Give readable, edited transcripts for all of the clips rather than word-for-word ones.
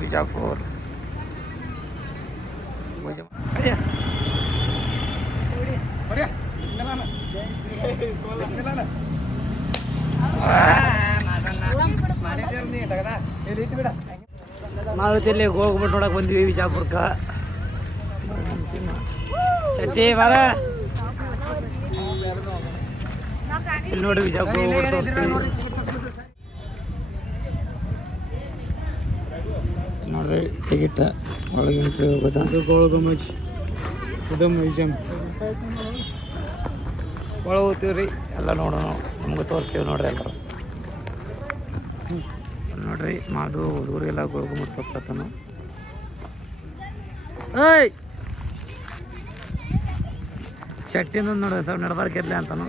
बिजापूर ಮಾರುತಿಯಲ್ಲಿ ಹೋಗ್ಬಿಟ್ಟು ನೋಡಕ್ ಬಂದ್ವಿ ಬಿಜಾಪುರಕ್ಕ. ಚಟ್ಟಿ ಬಾರ ಇಲ್ಲಿ ನೋಡಿ ಬಿಜಾಪುರ ನೋಡ್ರಿ ಟಿಕೆಟ್ ಒಳಗಿನ ಹೋಗೋದಾ ಗೋಳಗುಮ್ಮಜ್ ಮ್ಯೂಸಿಯಂ ಒಳಗೆ ಹೋಗ್ತೀವಿ ರೀ ಎಲ್ಲ ನೋಡೋಣ ನಮ್ಗೆ ತೋರಿಸ್ತೀವಿ ನೋಡ್ರಿ ಎಲ್ಲರೂ ನೋಡ್ರಿ ಮಾದು ಹುಡುಗರಿಗೆಲ್ಲ ಗೋಳಗುಮ್ಮಜ್ ತೋರ್ಸತ್ತಾನು. ಏಯ್ ಚಟ್ಟಿನ ನೋಡ್ರಿ ಸ್ವಲ್ಪ ನಡ್ಬಾರ್ಕಿರ್ಲಿ ಅಂತಾನು.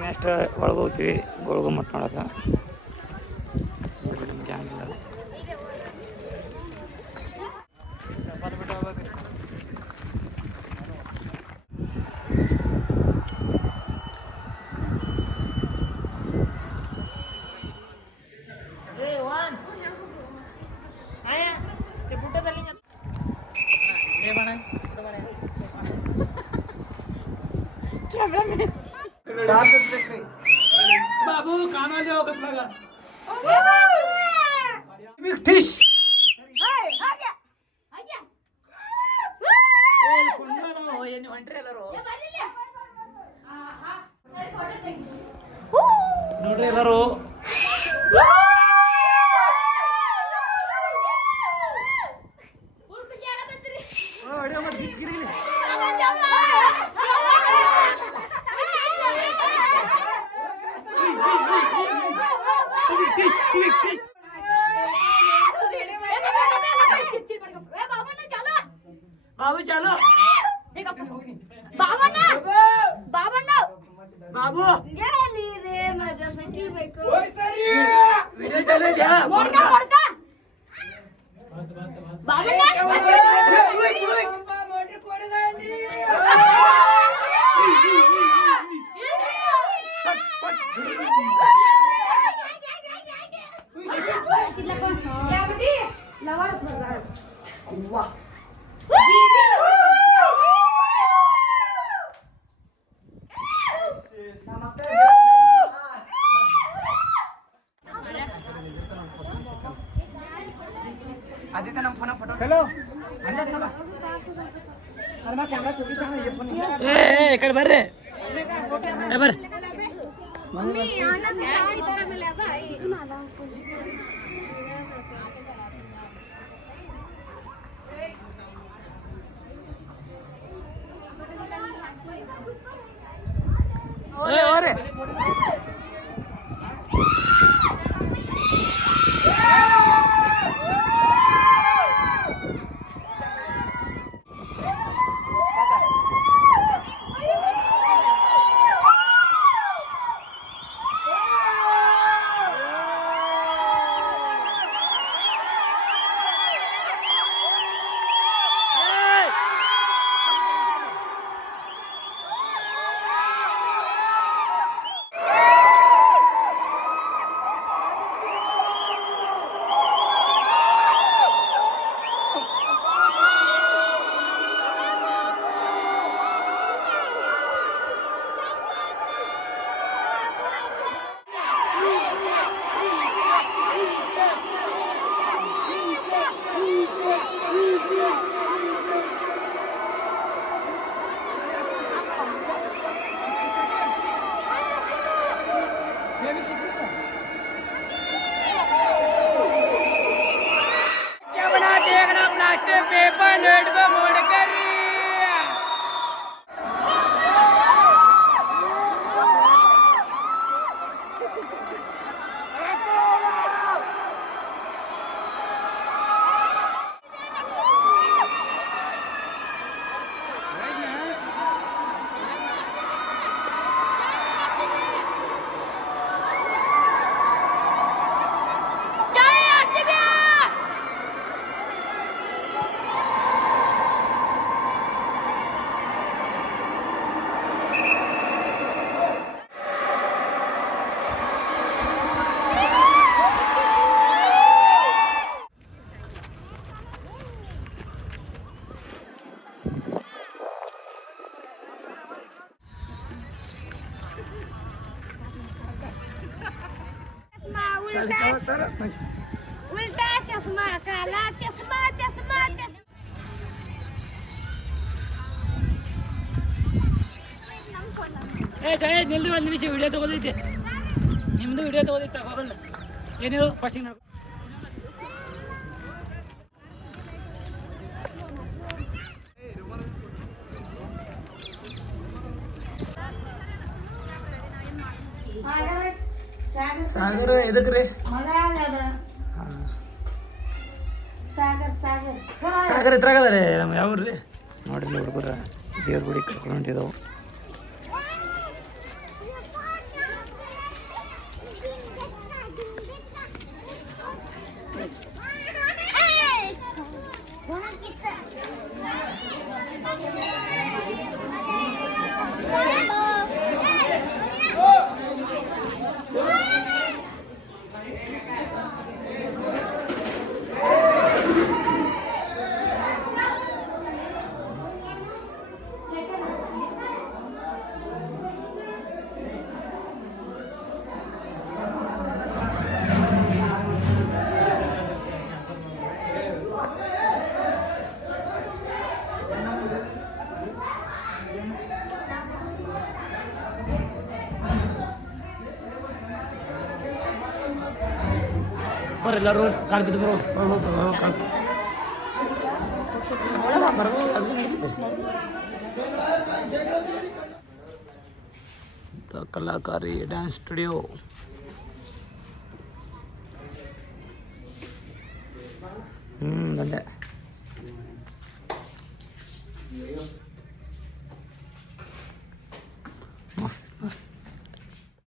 ನೆಕ್ಸ್ಟ್ ಒಳಗೆ ಹೋಗ್ತೀವಿ ಗೋಳಗುಮ್ಮಟ್ ನೋಡೋಕೆ. बाबू काना जाओ कसला टिश ನೋಡ್ರಿ ಎಲ್ಲರೂ बाबू चलो बाबू गेली रे माझ्या सखी बायको व्हिडिओ चालू द्या मोडका बाबा आदित्य ನಮ್ಮ ಫೋನ್ ಫೋಟೋ ಚಲೋ ಅಲ್ವಾ ಕ್ಯಾಮೆರಾ ಚುಕ್ಕಿ ಶಾನ ಈ ಫೋನ್ ಏ ಈ ಕಡೆ ಬರ್ರಿ ಏ ಬರ್ರಿ ಮಮ್ಮಿ ಆನಂದ ಇದರ ಮೇಲೆ ಬಾಯಿ ಓರೆ ಓರೆ सर उल्टा चश्मा काला चश्मा चश्मा चश्मा ನಿಲ್ಲು ಒಂದು ನಿಮಿಷ ವಿಡಿಯೋ ತಗೋದೈತೆ ನಿಮ್ಮದು ವಿಡಿಯೋ ತಗೋದೈತೆ ಹೋಗಲ್ಲ ಏನಿದು ಫಸ್ಟಿಂಗ್ ನೋಡ್ಕೊ ಸಾಗರ ಎದಕ್ಕೆ ರೀ ಸಾಗರ ಇದ್ರಾಗದ ರೀ ನಮ್ಮ ಯಾವ ರೀ ನೋಡ್ರಿ ಹುಡುಗರ ದೇವ್ರ ಗುಡಿ ಕರ್ಕೊಂಡು ಹೊಂಟಿದ್ದವು ಎಲ್ಲರೂ ಕಾಲು ಬಿದ್ದು ಕಲಾಕಾರಿ ಡ್ಯಾನ್ಸ್ ಸ್ಟುಡಿಯೋ ದಂಡೆ